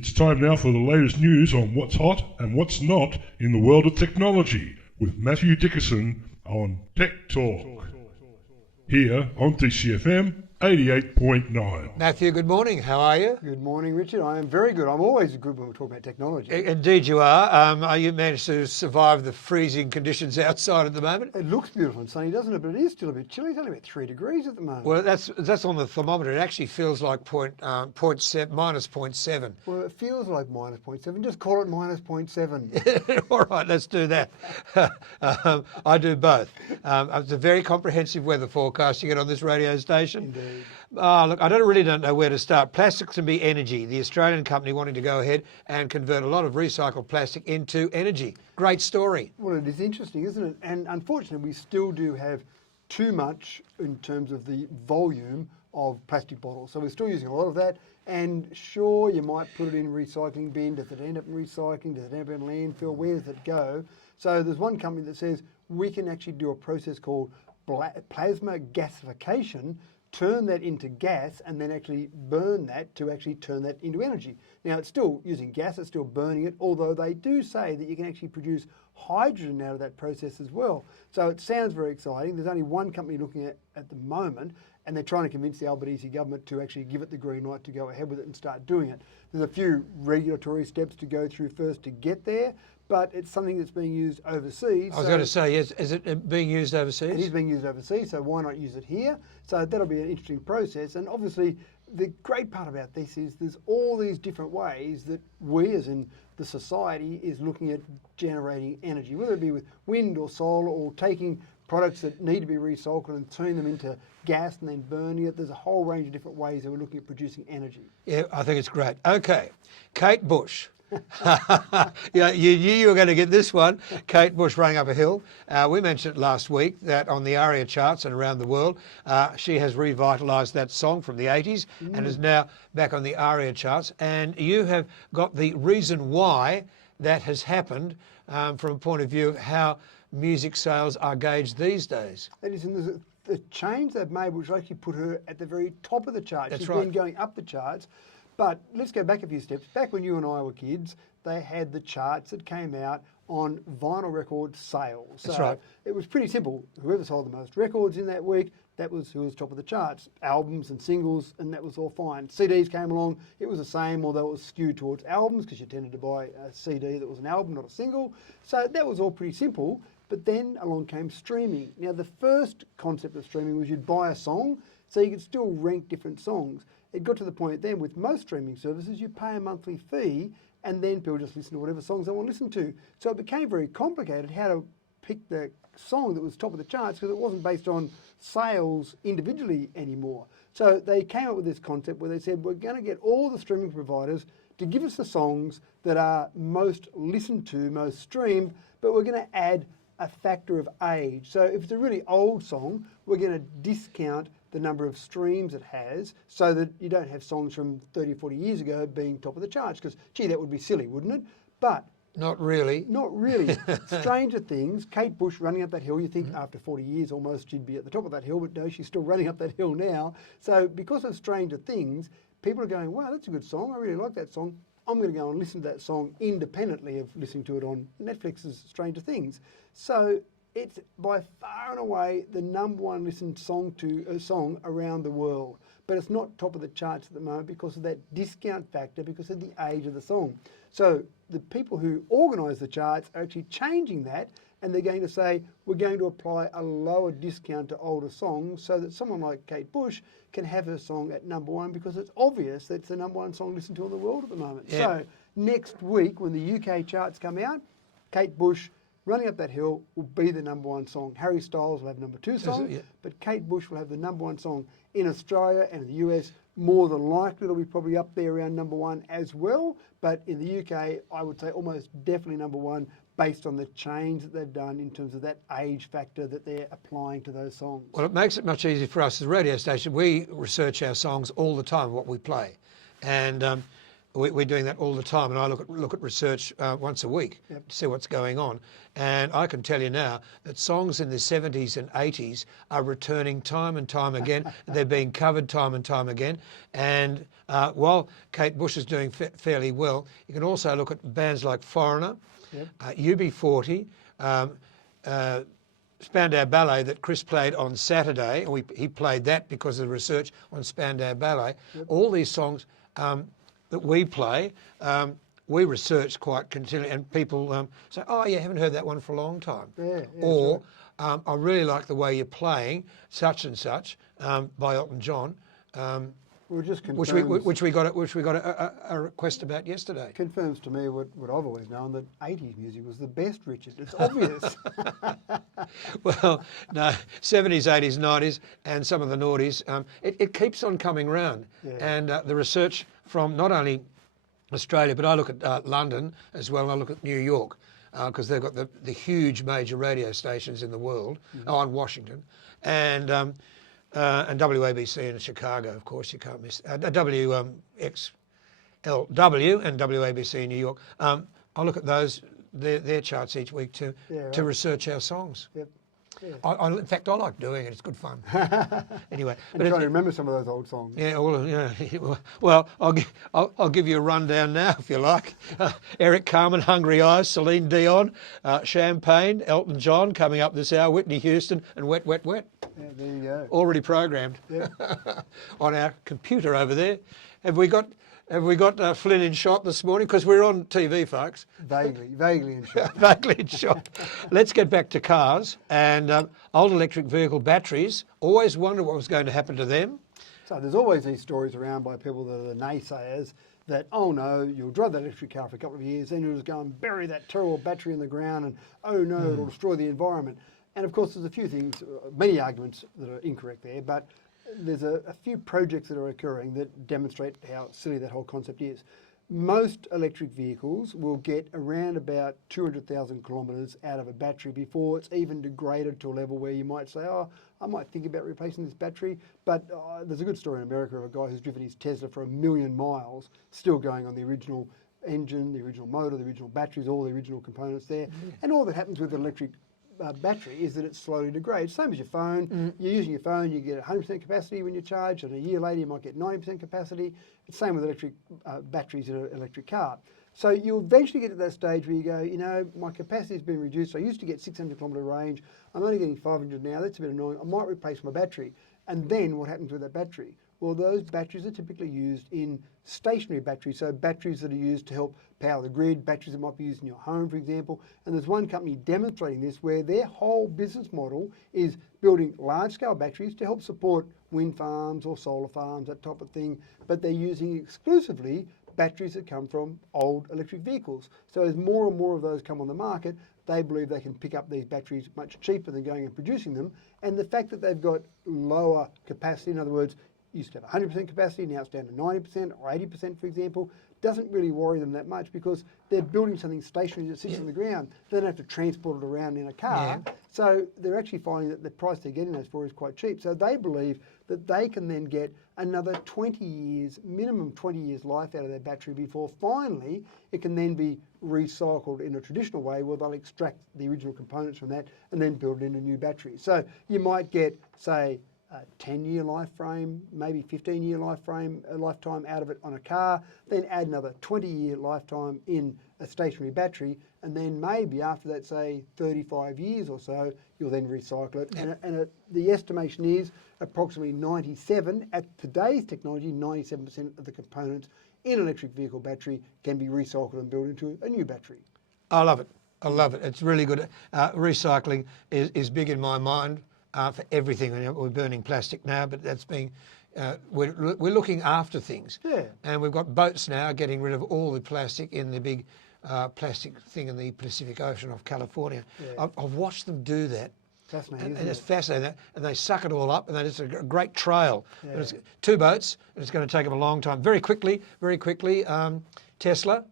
It's time now for the latest news on what's hot and what's not in the world of technology with Mathew Dickerson on Tech Talk. Here on DCFM 88.9. Matthew, good morning. How are you? Good morning, Richard. I am very good. I'm always good when we talk about technology. Indeed you are. You managed to survive the freezing conditions outside at the moment? It looks beautiful and sunny, doesn't it? But it is still a bit chilly. It's only about 3 degrees at the moment. Well, that's on the thermometer. It actually feels like minus 0.7. Well, it feels like minus 0.7. Just call it minus 0.7. All right, let's do that. I do both. It's a very comprehensive weather forecast you get on this radio station. Indeed. Look, I don't know where to start. Plastics can be energy. The Australian company wanting to go ahead and convert a lot of recycled plastic into energy. Great story. Well, it is interesting, isn't it? And unfortunately, we still do have too much in terms of the volume of plastic bottles. So we're still using a lot of that. And sure, you might put it in a recycling bin. Does it end up in recycling? Does it end up in landfill? Where does it go? So there's one company that says we can actually do a process called plasma gasification, turn that into gas and then actually burn that to actually turn that into energy. Now, it's still using gas, it's still burning it, although they do say that you can actually produce hydrogen out of that process as well. So it sounds very exciting. There's only one company looking at the moment, and they're trying to convince the Albanese government to actually give it the green light to go ahead with it and start doing it. There's a few regulatory steps to go through first to get there, but it's something that's being used overseas. I was going to say, yes, is it being used overseas? It is being used overseas, so why not use it here? So that'll be an interesting process. And obviously, the great part about this is there's all these different ways that we, as in the society, is looking at generating energy, whether it be with wind or solar or taking products that need to be recycled and turning them into gas and then burning it. There's a whole range of different ways that we're looking at producing energy. Yeah, I think it's great. Okay, Kate Bush. Yeah, you knew you were going to get this one. Kate Bush running up a hill. We mentioned last week that on the ARIA charts and around the world, she has revitalised that song from the 80s and is now back on the ARIA charts. And you have got the reason why that has happened from a point of view of how music sales are gauged these days. That is, and there's the change they've made, which actually put her at the very top of the charts. That's She's right. been going up the charts. But let's go back a few steps. Back when you and I were kids, they had the charts that came out on vinyl record sales. That's so right. It was pretty simple. Whoever sold the most records in that week, that was who was top of the charts. Albums and singles, and that was all fine. CDs came along, it was the same, although it was skewed towards albums because you tended to buy a CD that was an album, not a single. So that was all pretty simple. But then along came streaming. Now, the first concept of streaming was you'd buy a song, so you could still rank different songs. It got to the point then with most streaming services, you pay a monthly fee and then people just listen to whatever songs they want to listen to. So it became very complicated how to pick the song that was top of the charts because it wasn't based on sales individually anymore. So they came up with this concept where they said, we're going to get all the streaming providers to give us the songs that are most listened to, most streamed, but we're going to add a factor of age. So if it's a really old song, we're going to discount the number of streams it has so that you don't have songs from 30 or 40 years ago being top of the charts because, gee, that would be silly, wouldn't it? But Not really. not really. Stranger Things, Kate Bush running up that hill, you think after 40 years almost she'd be at the top of that hill, but no, she's still running up that hill now. So because of Stranger Things, people are going, wow, that's a good song, I really like that song. I'm going to go and listen to that song independently of listening to it on Netflix's Stranger Things. So it's by far and away the number one listened song around the world. But it's not top of the charts at the moment because of that discount factor, because of the age of the song. So the people who organise the charts are actually changing that, and they're going to say, we're going to apply a lower discount to older songs so that someone like Kate Bush can have her song at number one because it's obvious that it's the number one song listened to in the world at the moment. Yeah. So next week when the UK charts come out, Kate Bush Running Up That Hill will be the number one song. Harry Styles will have number two song, Yeah. but Kate Bush will have the number one song in Australia and in the US. More than likely, it'll be probably up there around number one as well. But in the UK, I would say almost definitely number one based on the change that they've done in terms of that age factor that they're applying to those songs. Well, it makes it much easier for us as a radio station. We research our songs all the time, what we play. And We're doing that all the time, and I look at research once a week to see what's going on. And I can tell you now that songs in the 70s and 80s are returning time and time again. They're being covered time and time again. And while Kate Bush is doing fairly well, you can also look at bands like Foreigner, UB40, Spandau Ballet that Chris played on Saturday. He played that because of the research on Spandau Ballet. All these songs that we play, we research quite continually, and people say, "Oh, yeah, haven't heard that one for a long time." Or, "I really like the way you're playing such and such by Elton John," which we got a request about yesterday. Confirms to me what I've always known, that 80s music was the best, Richard. It's obvious. Well, no, 70s, 80s, 90s, and some of the noughties. It keeps on coming round, and the research from not only Australia, but I look at London as well, and I look at New York, because they've got the huge major radio stations in the world, on Washington, and WABC in Chicago, of course, you can't miss WXLW and WABC in New York. I look at those their charts each week to research our songs. In fact, I like doing it. It's good fun. Anyway, and trying to remember some of those old songs. Well, I'll give you a rundown now if you like. Eric Carmen, Hungry Eyes, Celine Dion, Champagne, Elton John coming up this hour, Whitney Houston, and Wet, Wet, Wet. Yeah, there you go. Already programmed on our computer over there. Have we got Flynn in shot this morning? Because we're on TV, folks. Vaguely in shot. Vaguely in shot. Let's get back to cars and old electric vehicle batteries. Always wondered what was going to happen to them. So there's always these stories around by people that are the naysayers that, oh no, you'll drive that electric car for a couple of years, then you'll just go and bury that terrible battery in the ground, and oh no, it'll destroy the environment. And of course, there's a few things, many arguments that are incorrect there, but there's a few projects that are occurring that demonstrate how silly that whole concept is. Most electric vehicles will get around about 200,000 kilometres out of a battery before it's even degraded to a level where you might say, oh, I might think about replacing this battery. But there's a good story in America of a guy who's driven his Tesla for 1 million miles, still going on the original engine, the original motor, the original batteries, all the original components there. And all that happens with electric battery is that it slowly degrades. Same as your phone. You're using your phone, you get 100% capacity when you charge, and a year later you might get 90% capacity. It's the same with electric batteries in an electric car. So you eventually get to that stage where you go, you know, my capacity has been reduced. I used to get 600 kilometre range. I'm only getting 500 now. That's a bit annoying. I might replace my battery. And then what happens with that battery? Well, those batteries are typically used in stationary batteries, so batteries that are used to help power the grid, batteries that might be used in your home, for example. And there's one company demonstrating this where their whole business model is building large-scale batteries to help support wind farms or solar farms, that type of thing, but they're using exclusively batteries that come from old electric vehicles. So as more and more of those come on the market, they believe they can pick up these batteries much cheaper than going and producing them. And the fact that they've got lower capacity, in other words, used to have 100% capacity, now it's down to 90% or 80%, for example, doesn't really worry them that much because they're building something stationary that sits on the ground. They don't have to transport it around in a car. So they're actually finding that the price they're getting those for is quite cheap. So they believe that they can then get another 20 years, minimum 20 years life out of their battery before finally it can then be recycled in a traditional way where they'll extract the original components from that and then build it into new batteries. So you might get, say, a 10-year life frame, maybe 15-year lifetime out of it on a car, then add another 20-year lifetime in a stationary battery, and then maybe after that, say, 35 years or so, you'll then recycle it. And the estimation is approximately 97, at today's technology, 97% of the components in an electric vehicle battery can be recycled and built into a new battery. I love it. I love it. It's really good. Recycling is big in my mind. For everything. We're burning plastic now, but that's being, we're looking after things. And we've got boats now getting rid of all the plastic in the big plastic thing in the Pacific Ocean off California. I've watched them do that. Fascinating, and it's fascinating. And they suck it all up, and it's a great trail. And it's 2 boats, and it's going to take them a long time. Very quickly, Tesla,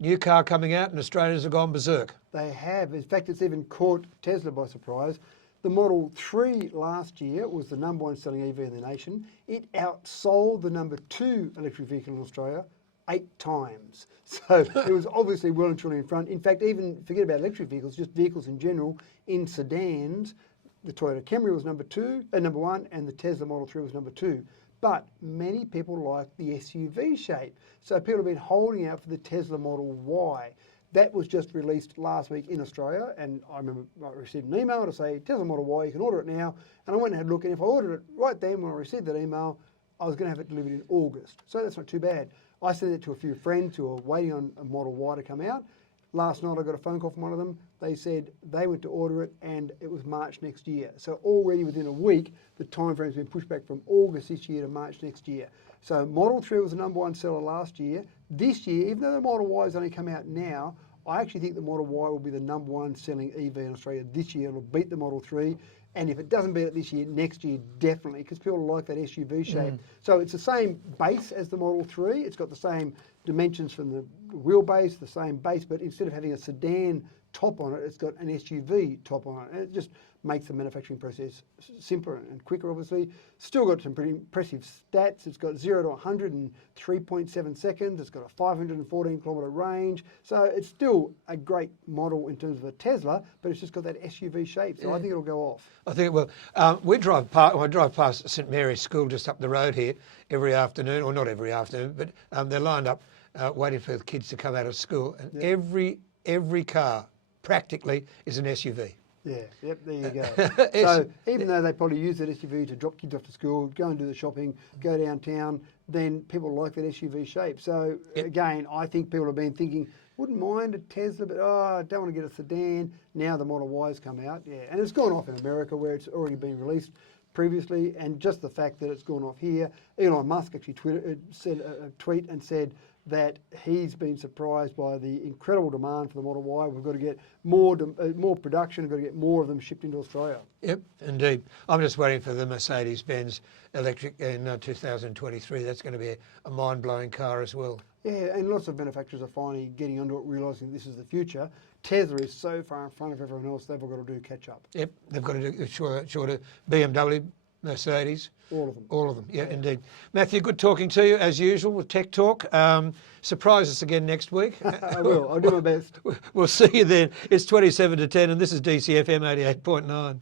new car coming out, and Australians have gone berserk. They have. In fact, it's even caught Tesla by surprise. The Model 3 last year was the #1 selling EV in the nation. It outsold the #2 electric vehicle in Australia 8 times. So it was obviously well and truly in front. In fact, even forget about electric vehicles, just vehicles in general, in sedans, the Toyota Camry was number 1, and the Tesla Model 3 was number 2. But many people like the SUV shape. So people have been holding out for the Tesla Model Y. That was just released last week in Australia, and I remember I received an email to say, Tesla Model Y, you can order it now. And I went and had a look, and if I ordered it right then when I received that email, I was going to have it delivered in August. So that's not too bad. I sent it to a few friends who are waiting on a Model Y to come out. Last night I got a phone call from one of them. They said they went to order it and it was March next year. So already within a week, the time frame's been pushed back from August this year to March next year. So Model 3 was the number 1 seller last year. This year, even though the Model Y has only come out now, I actually think the Model Y will be the number 1 selling EV in Australia this year. It'll beat the Model 3. And if it doesn't beat it this year, next year definitely, because people like that SUV shape. So it's the same base as the Model 3. It's got the same dimensions from the wheelbase, the same base, but instead of having a sedan top on it, it's got an SUV top on it. And it just makes the manufacturing process simpler and quicker, obviously. Still got some pretty impressive stats. It's got 0 to 100 in 3.7 seconds. It's got a 514 kilometre range. So it's still a great model in terms of a Tesla, but it's just got that SUV shape. So I think it'll go off. I think it will. I drive past St Mary's School just up the road here every afternoon, or not every afternoon, but they're lined up waiting for the kids to come out of school, and every car practically is an SUV. Yeah, yep, there you go. So even though they probably use that SUV to drop kids off to school, go and do the shopping, go downtown, then people like that SUV shape. So again, I think people have been thinking, wouldn't mind a Tesla, but I don't want to get a sedan. Now the Model Y's come out, and it's gone off in America where it's already been released previously, and just the fact that it's gone off here. Elon Musk actually said a tweet and said that he's been surprised by the incredible demand for the Model Y. We've got to get more production, we've got to get more of them shipped into Australia. Yep, indeed. I'm just waiting for the Mercedes-Benz electric in 2023. That's going to be a mind-blowing car as well. Yeah, and lots of manufacturers are finally getting onto it, realising this is the future. Tesla is so far in front of everyone else, they've all got to do catch up. Yep, they've got to do sure to BMW, Mercedes. All of them. All of them, yeah, indeed. Mathew, good talking to you as usual with Tech Talk. Surprise us again next week. I will, I'll do my best. We'll see you then. It's 27 to 10 and this is DCFM 88.9.